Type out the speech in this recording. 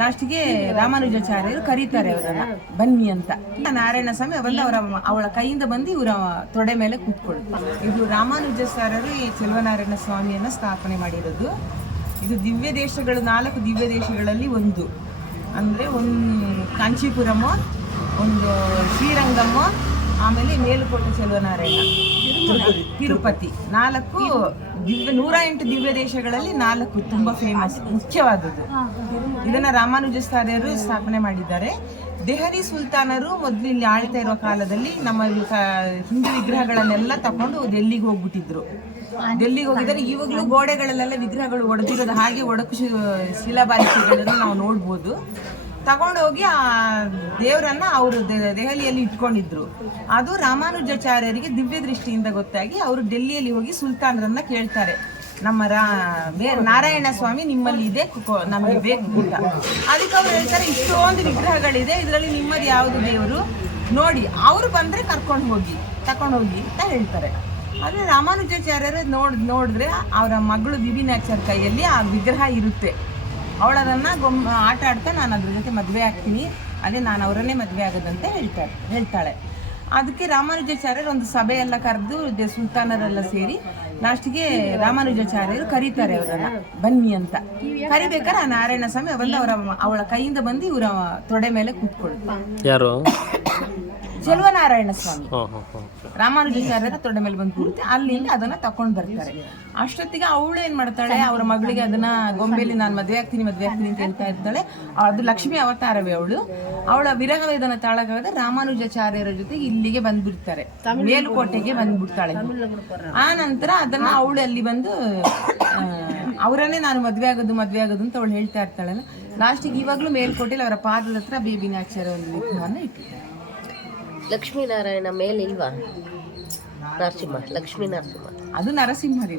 ಲಾಸ್ಟಿಗೆ ರಾಮಾನುಜಾಚಾರ್ಯರು ಕರೀತಾರೆ ಅವರನ್ನ ಬನ್ನಿ ಅಂತ. ನಾರಾಯಣ ಸ್ವಾಮಿ ಬಂದು ಅವಳ ಕೈಯಿಂದ ಬಂದು ಇವರ ತೊಡೆ ಮೇಲೆ ಕೂತ್ಕೊಳ್ತಾರೆ. ಇದು ರಾಮಾನುಜಾಚಾರ್ಯರು ಈ ಚೆಲುವನಾರಾಯಣ ಸ್ವಾಮಿಯನ್ನ ಸ್ಥಾಪನೆ ಮಾಡಿರೋದು. ಇದು ದಿವ್ಯ ದೇಶಗಳು, 4 ದಿವ್ಯ ದೇಶಗಳಲ್ಲಿ ಒಂದು ಅಂದರೆ ಒಂದು ಕಾಂಚೀಪುರಮ, ಒಂದು ಶ್ರೀರಂಗಮ್ಮ, ಆಮೇಲೆ ಮೇಲುಕೋಟೆ ಚೆಲುವನಾರಾಯಣ, ತಿರುಪತಿ. 108 ದಿವ್ಯ ದೇಶಗಳಲ್ಲಿ 4 ತುಂಬ ಫೇಮಸ್, ಮುಖ್ಯವಾದದ್ದು. ಇದನ್ನ ರಾಮಾನುಜಾಚಾರ್ಯರು ಸ್ಥಾಪನೆ ಮಾಡಿದ್ದಾರೆ. ದೆಹಲಿ ಸುಲ್ತಾನರು ಮೊದಲು ಇಲ್ಲಿ ಆಳ್ತಾ ಇರುವ ಕಾಲದಲ್ಲಿ ನಮ್ಮ ಹಿಂದೂ ವಿಗ್ರಹಗಳನ್ನೆಲ್ಲ ತಗೊಂಡು ಡೆಲ್ಲಿಗೆ ಹೋಗ್ಬಿಟ್ಟಿದ್ರು. ಡೆಲ್ಲಿಗೆ ಹೋಗಿದ್ದಾರೆ. ಇವಾಗಲೂ ಗೋಡೆಗಳಲ್ಲೆಲ್ಲ ವಿಗ್ರಹಗಳು ಒಡೆದಿರೋದು, ಹಾಗೆ ಒಡಕು ಶಿಲಾಬಾಲಿಕೆಗಳನ್ನು ನಾವು ನೋಡ್ಬೋದು. ತಗೊಂಡೋಗಿ ಆ ದೇವರನ್ನ ಅವರು ದೆಹಲಿಯಲ್ಲಿ ಇಟ್ಕೊಂಡಿದ್ರು. ಅದು ರಾಮಾನುಜಾಚಾರ್ಯರಿಗೆ ದಿವ್ಯ ದೃಷ್ಟಿಯಿಂದ ಗೊತ್ತಾಗಿ ಅವರು ಡೆಲ್ಲಿಯಲ್ಲಿ ಹೋಗಿ ಸುಲ್ತಾನರನ್ನ ಕೇಳ್ತಾರೆ, ನಮ್ಮ ನಾರಾಯಣ ಸ್ವಾಮಿ ನಿಮ್ಮಲ್ಲಿ ಇದೆ, ನಮಗೆ ಬೇಕು ಅಂತ. ಅದಕ್ಕೆ ಅವ್ರು ಹೇಳ್ತಾರೆ, ಇಷ್ಟೊಂದು ವಿಗ್ರಹಗಳಿದೆ, ಇದರಲ್ಲಿ ನಿಮ್ಮದು ಯಾವುದು ದೇವರು ನೋಡಿ, ಅವರು ಬಂದರೆ ಕರ್ಕೊಂಡು ಹೋಗಿ ಅಂತ ಹೇಳ್ತಾರೆ. ಆದರೆ ರಾಮಾನುಜಾಚಾರ್ಯರು ನೋಡಿದ್ರೆ ಅವರ ಮಗಳು ವಿಭಿನ್ನಾಚಾರ್ಯ ಕೈಯಲ್ಲಿ ಆ ವಿಗ್ರಹ ಇರುತ್ತೆ. ಅವಳದನ್ನು ಆಟ ಆಡ್ತಾ ನಾನು ಅದ್ರ ಜೊತೆ ಮದುವೆ ಆಗ್ತೀನಿ, ಅದೇ ನಾನು ಅವರನ್ನೇ ಮದುವೆ ಆಗೋದಂತೆ ಹೇಳ್ತಾಳೆ. ಅದಕ್ಕೆ ರಾಮಾನುಜಾಚಾರ್ಯರು ಒಂದು ಸಭೆ ಎಲ್ಲ ಕರೆದು ಸುಲ್ತಾನರೆಲ್ಲ ಸೇರಿ ಲಾಸ್ಟಿಗೆ ರಾಮಾನುಜಾಚಾರ್ಯರು ಕರೀತಾರೆ ಅವರನ್ನ ಬನ್ನಿ ಅಂತ. ಕರಿಬೇಕಾದ್ರೆ ಆ ನಾರಾಯಣ ಸ್ವಾಮಿ ಬಂದು ಅವಳ ಕೈಯಿಂದ ಬಂದು ಇವರ ತೊಡೆ ಮೇಲೆ ಕೂತ್ಕೊಳ್ತಾರೆ. ಯಾರು? ಚೆಲುವನಾರಾಯಣ ಸ್ವಾಮಿ. ರಾಮಾನುಜಾಚಾರ್ಯರ ತೊಡೆ ಮೇಲೆ ಬಂದು ಕೂರುತ್ತೆ. ಅಲ್ಲಿಂದ ಅದನ್ನ ತಕೊಂಡ್ ಬರ್ತಾರೆ. ಅಷ್ಟೊತ್ತಿಗೆ ಅವಳು ಏನ್ ಮಾಡ್ತಾಳೆ, ಅವರ ಮಗಳಿಗೆ ಅದನ್ನ ಗೊಂಬೆಲಿ ನಾನು ಮದ್ವೆ ಆಗ್ತೀನಿ ಅಂತ ಹೇಳ್ತಾ ಇರ್ತಾಳೆ. ಅದು ಲಕ್ಷ್ಮಿ ಅವತಾರವೇ ಅವಳು. ಅವಳ ವಿರಹ ವೇದನ ತಾಳಗಾದ ರಾಮಾನುಜಾಚಾರ್ಯರ ಜೊತೆ ಇಲ್ಲಿಗೆ ಬಂದ್ಬಿಡ್ತಾರೆ, ಮೇಲುಕೋಟೆಗೆ ಬಂದ್ಬಿಡ್ತಾಳೆ. ಆ ನಂತರ ಅದನ್ನ ಅವಳು ಅಲ್ಲಿ ಬಂದು ಅವರನ್ನೇ ನಾನು ಮದ್ವೆ ಆಗೋದು ಅಂತ ಅವಳು ಹೇಳ್ತಾ ಇರ್ತಾಳಲ್ಲ. ಲಾಸ್ಟಿಗೆ ಇವಾಗ್ಲೂ ಮೇಲ್ಕೋಟೆಲಿ ಅವರ ಪಾದದ ಹತ್ರ ಬೇಬಿನಾಚಾರ್ಯ ಒಂದು ವಿಗ್ರಹವನ್ನು ಇಟ್ಟಿದ್ದಾರೆ. ಲಕ್ಷ್ಮೀನಾರಾಯಣ ಮೇಲಿಲ್ವಾ? ನರಸಿಂಹ, ಲಕ್ಷ್ಮೀ ನರಸಿಂಹ, ಅದು ನರಸಿಂಹ.